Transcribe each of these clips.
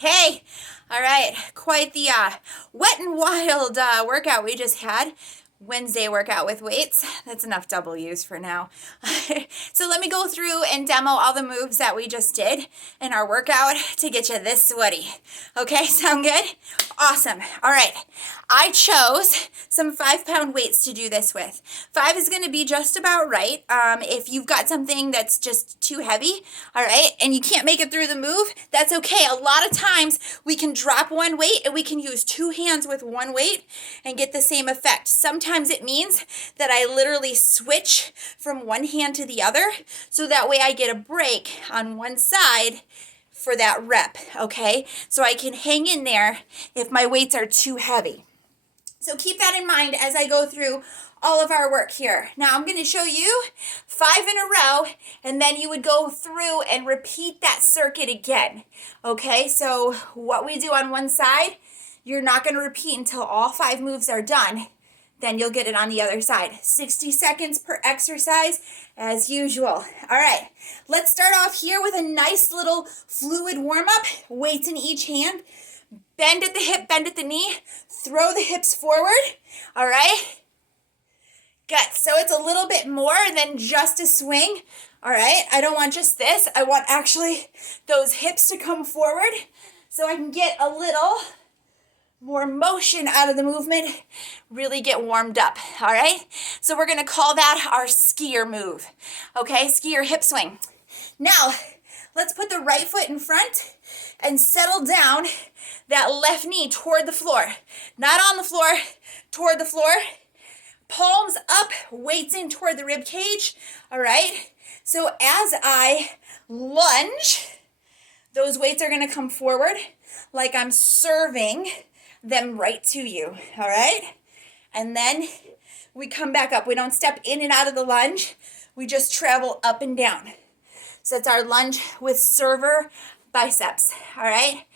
Hey, all right, quite the wet and wild workout we just had. Wednesday workout with weights. That's enough W's for now. So let me go through and demo all the moves that we just did in our workout to get you this sweaty. Okay, sound good? Awesome. All right, I chose some 5-pound weights to do this with. 5 is going to be just about right. If you've got something that's just too heavy, all right, and you can't make it through the move, that's okay. A lot of times we can drop one weight and we can use 2 hands with one weight and get the same effect. Sometimes it means that I literally switch from one hand to the other so that way I get a break on one side for that rep, okay? So I can hang in there if my weights are too heavy. So keep that in mind as I go through all of our work here. Now I'm going to show you 5 in a row, and then you would go through and repeat that circuit again. Okay, so what we do on one side, you're not going to repeat until all 5 moves are done. Then you'll get it on the other side. 60 seconds per exercise as usual. All right, let's start off here with a nice little fluid warm-up. Weights in each hand. Bend at the hip, bend at the knee. Throw the hips forward. All right. Good. So it's a little bit more than just a swing. All right. I don't want just this. I want actually those hips to come forward so I can get a little more motion out of the movement, really get warmed up, all right? So we're gonna call that our skier move, okay? Skier hip swing. Now, let's put the right foot in front and settle down that left knee toward the floor. Not on the floor, toward the floor. Palms up, weights in toward the rib cage, all right? So as I lunge, those weights are gonna come forward like I'm serving them right to you, all right? And then we come back up. We don't step in and out of the lunge. We just travel up and down. So it's our lunge with server biceps, all right?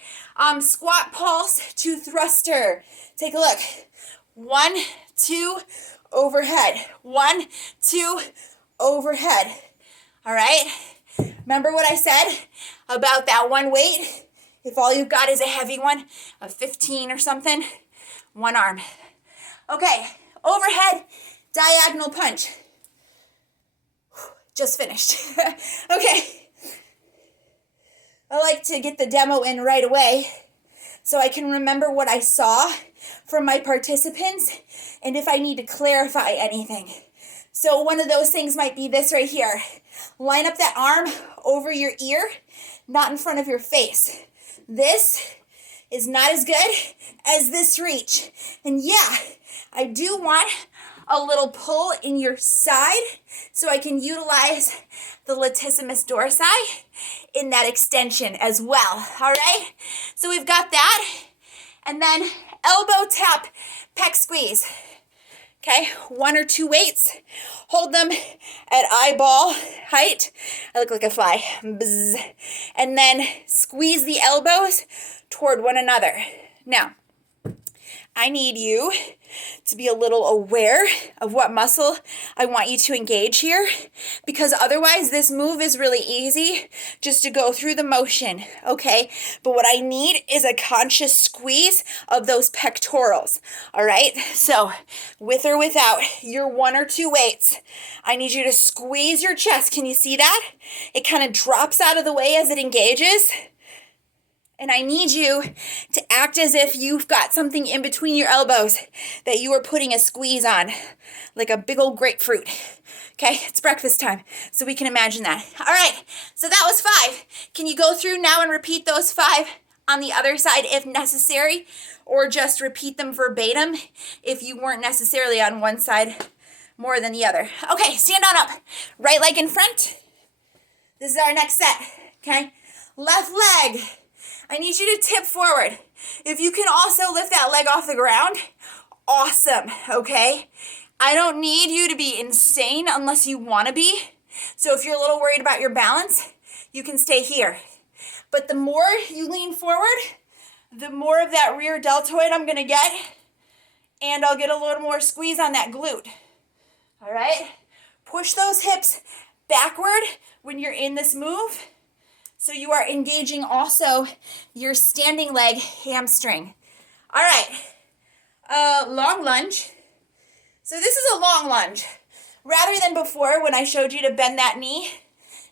Squat pulse to thruster. Take a look. 1, 2, overhead. 1, 2, overhead. All right? Remember what I said about that one weight? If all you've got is a heavy one, a 15 or something, one arm. Okay, overhead diagonal punch. Just finished. Okay. I like to get the demo in right away so I can remember what I saw from my participants and if I need to clarify anything. So one of those things might be this right here. Line up that arm over your ear, not in front of your face. This is not as good as this reach. And yeah, I do want a little pull in your side so I can utilize the latissimus dorsi in that extension as well. All right, so we've got that. And then elbow tap, pec squeeze. Okay, 1 or 2 weights. Hold them at eyeball height. I look like a fly. Bzz. And then squeeze the elbows toward one another. Now, I need you to be a little aware of what muscle I want you to engage here, because otherwise this move is really easy just to go through the motion, okay? But what I need is a conscious squeeze of those pectorals, all right? So with or without your 1 or 2 weights, I need you to squeeze your chest. Can you see that? It kind of drops out of the way as it engages. And I need you to act as if you've got something in between your elbows that you are putting a squeeze on, like a big old grapefruit. Okay, it's breakfast time, so we can imagine that. All right, so that was 5. Can you go through now and repeat those 5 on the other side if necessary, or just repeat them verbatim if you weren't necessarily on one side more than the other? Okay, stand on up. Right leg in front. This is our next set, okay? Left leg. I need you to tip forward. If you can also lift that leg off the ground, awesome, okay? I don't need you to be insane unless you want to be. So if you're a little worried about your balance, you can stay here. But the more you lean forward, the more of that rear deltoid I'm going to get, and I'll get a little more squeeze on that glute. All right? Push those hips backward when you're in this move So you are engaging also your standing leg hamstring. All right, long lunge. So this is a long lunge. Rather than before when I showed you to bend that knee,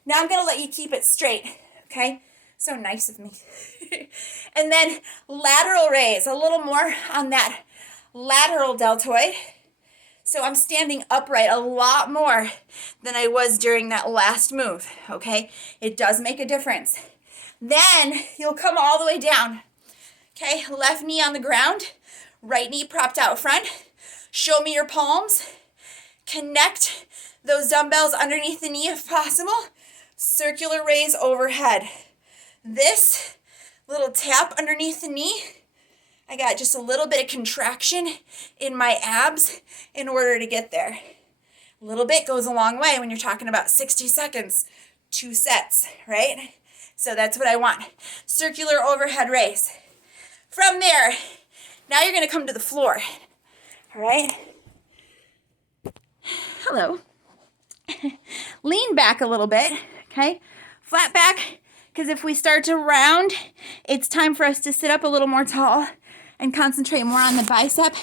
now I'm gonna let you keep it straight, okay? So nice of me. And then lateral raise, a little more on that lateral deltoid. So I'm standing upright a lot more than I was during that last move, okay? It does make a difference. Then you'll come all the way down, okay? Left knee on the ground, right knee propped out front. Show me your palms. Connect those dumbbells underneath the knee if possible. Circular raise overhead. This little tap underneath the knee, I got just a little bit of contraction in my abs in order to get there. A little bit goes a long way when you're talking about 60 seconds, 2 sets, right? So that's what I want. Circular overhead raise. From there, now you're gonna come to the floor, all right? Hello. Lean back a little bit, okay? Flat back, because if we start to round, it's time for us to sit up a little more tall and concentrate more on the bicep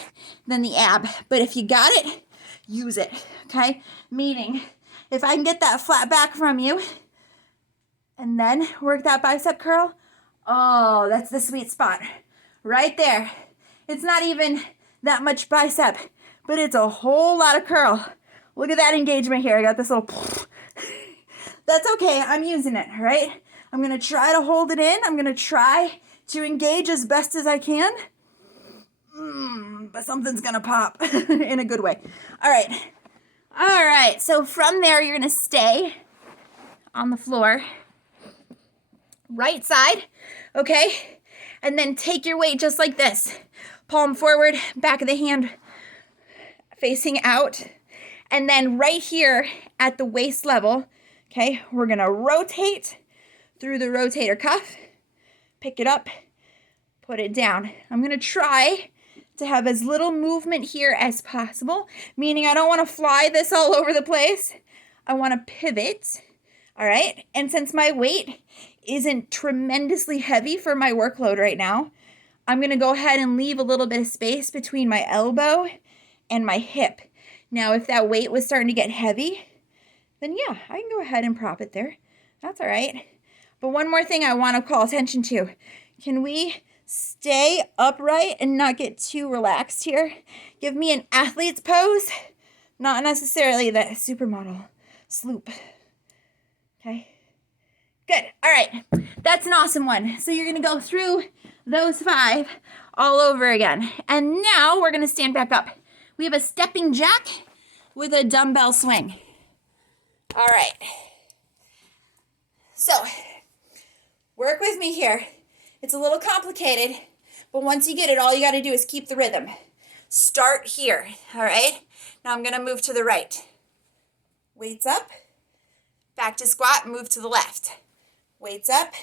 than the ab. But if you got it, use it, okay? Meaning, if I can get that flat back from you and then work that bicep curl, oh, that's the sweet spot right there. It's not even that much bicep, but it's a whole lot of curl. Look at that engagement here. I got this little, that's okay. I'm using it, all right? I'm going to try to hold it in. I'm going to try to engage as best as I can. But something's going to pop in a good way. All right. All right. So from there, you're going to stay on the floor. Right side, okay? And then take your weight just like this. Palm forward, back of the hand facing out. And then right here at the waist level, okay, we're going to rotate through the rotator cuff, pick it up, put it down. I'm going to try to have as little movement here as possible, meaning I don't want to fly this all over the place. I want to pivot, all right? And since my weight isn't tremendously heavy for my workload right now, I'm going to go ahead and leave a little bit of space between my elbow and my hip. Now, if that weight was starting to get heavy, then yeah, I can go ahead and prop it there. That's all right. But one more thing I want to call attention to. Can we stay upright and not get too relaxed here? Give me an athlete's pose, not necessarily the supermodel sloop. Okay. Good. All right. That's an awesome one. So you're going to go through those 5 all over again. And now we're going to stand back up. We have a stepping jack with a dumbbell swing. All right. So work with me here. It's a little complicated, but once you get it, all you got to do is keep the rhythm. Start here. All right. Now I'm going to move to the right. Weights up. Back to squat, move to the left. Weights up.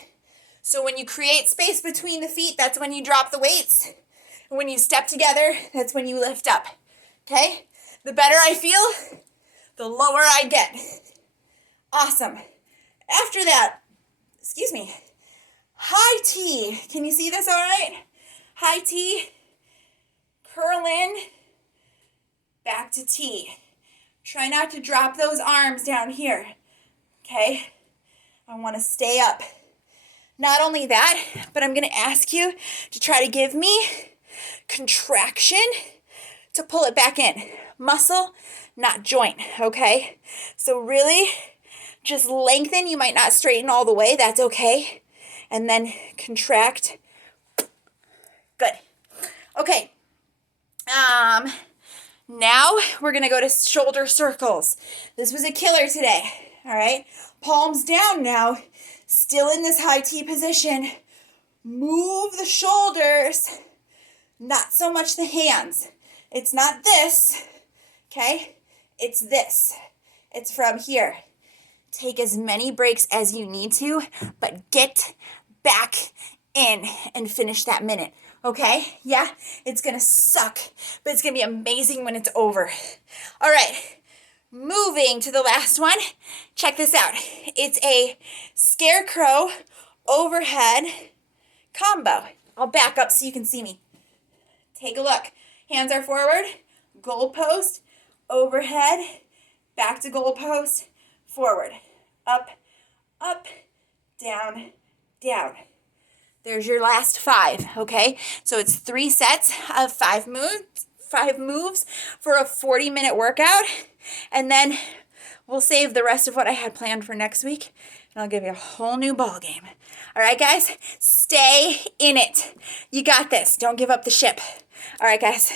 So when you create space between the feet, that's when you drop the weights. And when you step together, that's when you lift up. Okay? The better I feel, the lower I get. Awesome. After that, excuse me, high T. Can you see this all right? High T, curl in, back to T. Try not to drop those arms down here. Okay? I want to stay up. Not only that, but I'm going to ask you to try to give me contraction to pull it back in. Muscle, not joint, okay? So really just lengthen. You might not straighten all the way. That's okay. And then contract. Good. Okay. Now we're going to go to shoulder circles. This was a killer today, all right? Palms down now. Still in this high T position. Move the shoulders, not so much the hands. It's not this, okay? It's this. It's from here. Take as many breaks as you need to, but get back in and finish that minute, okay? Yeah, it's gonna suck, but it's gonna be amazing when it's over. All right, moving to the last one. Check this out. It's a scarecrow overhead combo. I'll back up so you can see me. Take a look. Hands are forward, goal post, overhead, back to goal post, forward, up, up, down, down. There's your last 5, okay? So it's 3 sets of 5 moves for a 40-minute workout. And then we'll save the rest of what I had planned for next week, and I'll give you a whole new ball game. All right, guys? Stay in it. You got this. Don't give up the ship. All right, guys.